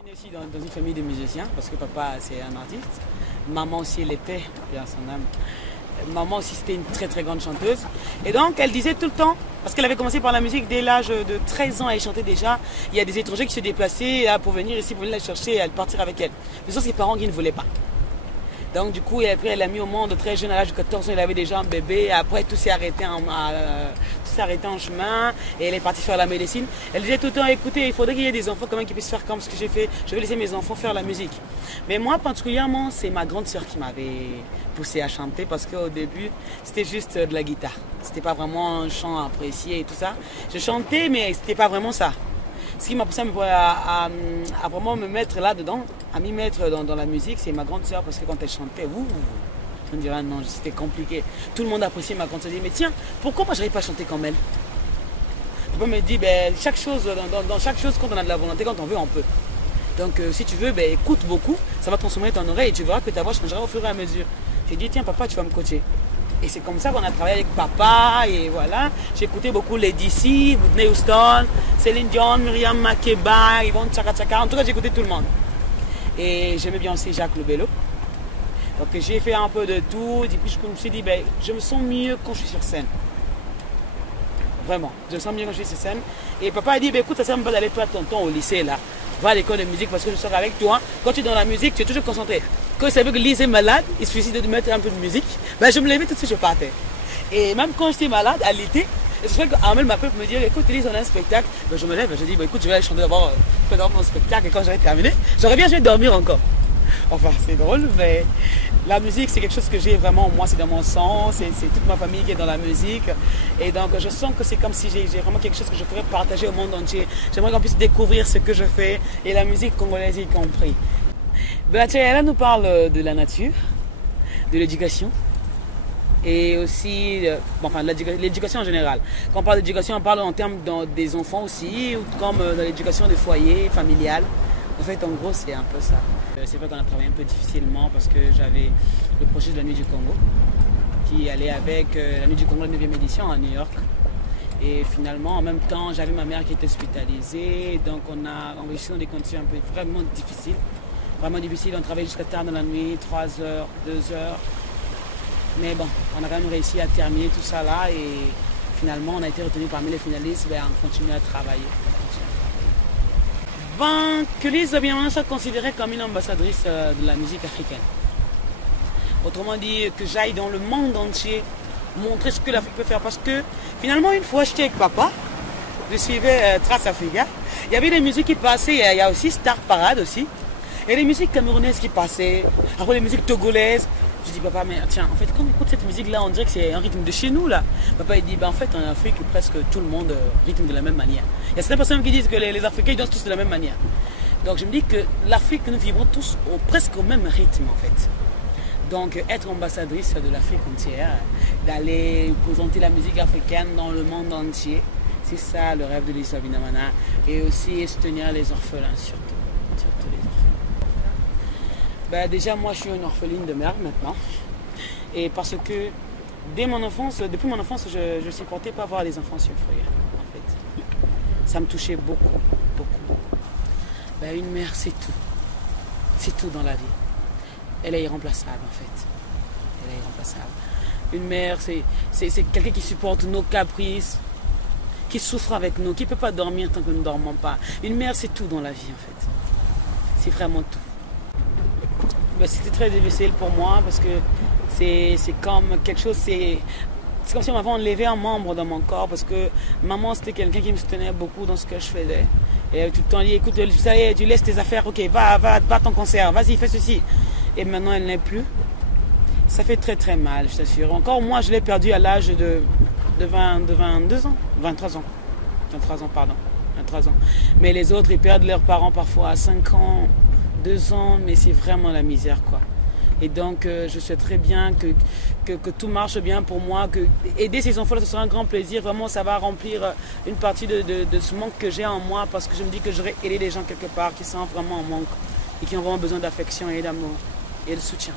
Je suis né aussi dans une famille de musiciens parce que papa c'est un artiste. Maman aussi l'était, bien son âme. Maman aussi c'était une très très grande chanteuse. Et donc elle disait tout le temps, parce qu'elle avait commencé par la musique dès l'âge de 13 ans, elle chantait déjà. Il y a des étrangers qui se déplaçaient là, pour venir ici, pour venir la chercher et elle partir avec elle. Mais ce sont ses parents qui ne voulaient pas. Donc du coup, après, elle l'a mis au monde très jeune, à l'âge de 14 ans, elle avait déjà un bébé. Après, tout s'est arrêté en chemin et elle est partie faire la médecine. Elle disait tout le temps, écoutez, il faudrait qu'il y ait des enfants quand même qui puissent faire comme ce que j'ai fait. Je vais laisser mes enfants faire la musique. Mais moi, particulièrement, c'est ma grande sœur qui m'avait poussé à chanter parce qu'au début, c'était juste de la guitare. C'était pas vraiment un chant apprécié et tout ça. Je chantais, mais c'était pas vraiment ça. Ce qui m'a poussé à vraiment me mettre là-dedans, à m'y mettre dans la musique, c'est ma grande sœur parce que quand elle chantait, je me dirais non, c'était compliqué. Tout le monde appréciait ma grande sœur. Mais tiens, pourquoi moi je n'arrive pas à chanter comme elle? Je me dis, chaque chose, dans chaque chose, quand on a de la volonté, quand on veut, on peut. Donc si tu veux, écoute beaucoup, ça va transformer ton oreille et tu verras que ta voix changera au fur et à mesure. J'ai dit, tiens papa, tu vas me coacher. Et c'est comme ça qu'on a travaillé avec papa et voilà. J'ai écouté beaucoup Lady C, Whitney Houston, Céline Dion, Myriam Makeba, Yvonne Chaka Chaka. En tout cas, j'ai écouté tout le monde. Et j'aimais bien aussi Jacques Lobello. Donc j'ai fait un peu de tout. Et puis je me suis dit, je me sens mieux quand je suis sur scène. Vraiment, je me sens mieux quand je suis sur scène. Et papa a dit, écoute, ça sert même pas d'aller faire ton temps au lycée là. Va à l'école de musique parce que je serai avec toi. Quand tu es dans la musique, tu es toujours concentré. Quand il savait que Lise est malade, il suffisait de mettre un peu de musique. Je me levais tout de suite, je partais. Et même quand j'étais malade, à l'été, c'est vrai qu'Armel m'appelle pour me dire, écoute Lise, on a un spectacle. Je me lève, je dis, écoute, je vais aller chanter d'abord, faire mon spectacle et quand j'aurai terminé, j'aurais bien, je vais dormir encore. Enfin, c'est drôle, mais la musique, c'est quelque chose que j'ai vraiment en moi, c'est dans mon sang, c'est toute ma famille qui est dans la musique. Et donc, je sens que c'est comme si j'ai vraiment quelque chose que je pourrais partager au monde entier. J'aimerais qu'on puisse découvrir ce que je fais et la musique congolaise y compris. Là, nous parle de la nature, de l'éducation et aussi, l'éducation en général. Quand on parle d'éducation, on parle en termes des enfants aussi, ou comme dans l'éducation des foyers, familiales. En fait, en gros, c'est un peu ça. C'est vrai qu'on a travaillé un peu difficilement parce que j'avais le projet de la Nuit du Congo qui allait avec la Nuit du Congo, la 9e édition à New York. Et finalement, en même temps, j'avais ma mère qui était hospitalisée. Donc, on a enregistré dans des conditions un peu vraiment difficiles. Vraiment difficile. On travaillait jusqu'à tard dans la nuit, 3 heures, 2 heures. Mais bon, on a quand même réussi à terminer tout ça là. Et finalement, on a été retenu parmi les finalistes. On continue à travailler. Que Lise soit considérée comme une ambassadrice de la musique africaine. Autrement dit, que j'aille dans le monde entier montrer ce que l'Afrique peut faire. Parce que finalement, une fois j'étais avec papa, je suivais Trace Africa, il y avait des musiques qui passaient, il y a aussi Star Parade aussi. Il y a des musiques camerounaises qui passaient, après les musiques togolaises. Je dis papa, mais tiens, en fait, quand on écoute cette musique-là, on dirait que c'est un rythme de chez nous là. Papa il dit, en fait, en Afrique, presque tout le monde rythme de la même manière. Il y a certaines personnes qui disent que les Africains ils dansent tous de la même manière. Donc je me dis que l'Afrique, nous vivons tous presque au même rythme en fait. Donc être ambassadrice de l'Afrique entière, d'aller présenter la musique africaine dans le monde entier, c'est ça le rêve de Lise Abinamana. Et aussi soutenir les orphelins surtout les orphelins. Déjà, moi, je suis une orpheline de mère maintenant. Et parce que depuis mon enfance, je ne supportais pas voir les enfants souffrir. En fait. Ça me touchait beaucoup, beaucoup, beaucoup. Une mère, c'est tout. C'est tout dans la vie. Elle est irremplaçable, en fait. Elle est irremplaçable. Une mère, c'est quelqu'un qui supporte nos caprices, qui souffre avec nous, qui ne peut pas dormir tant que nous ne dormons pas. Une mère, c'est tout dans la vie, en fait. C'est vraiment tout. C'était très difficile pour moi parce que c'est comme quelque chose, c'est comme si on m'avait enlevé un membre dans mon corps parce que maman c'était quelqu'un qui me soutenait beaucoup dans ce que je faisais. Et elle avait tout le temps dit, écoute, tu laisses tes affaires, ok, va à ton concert, vas-y, fais ceci. Et maintenant elle n'est plus. Ça fait très très mal, je t'assure. Encore moi je l'ai perdu à l'âge de 22 ans, 23 ans. 23 ans, pardon. 23 ans. Mais les autres ils perdent leurs parents parfois à 5 ans. 2 ans, mais c'est vraiment la misère quoi. Et donc je souhaiterais bien que tout marche bien pour moi, que aider ces enfants là, ce sera un grand plaisir. Vraiment ça va remplir une partie de ce manque que j'ai en moi parce que je me dis que j'aurais aidé des gens quelque part qui sont vraiment en manque et qui ont vraiment besoin d'affection et d'amour et de soutien.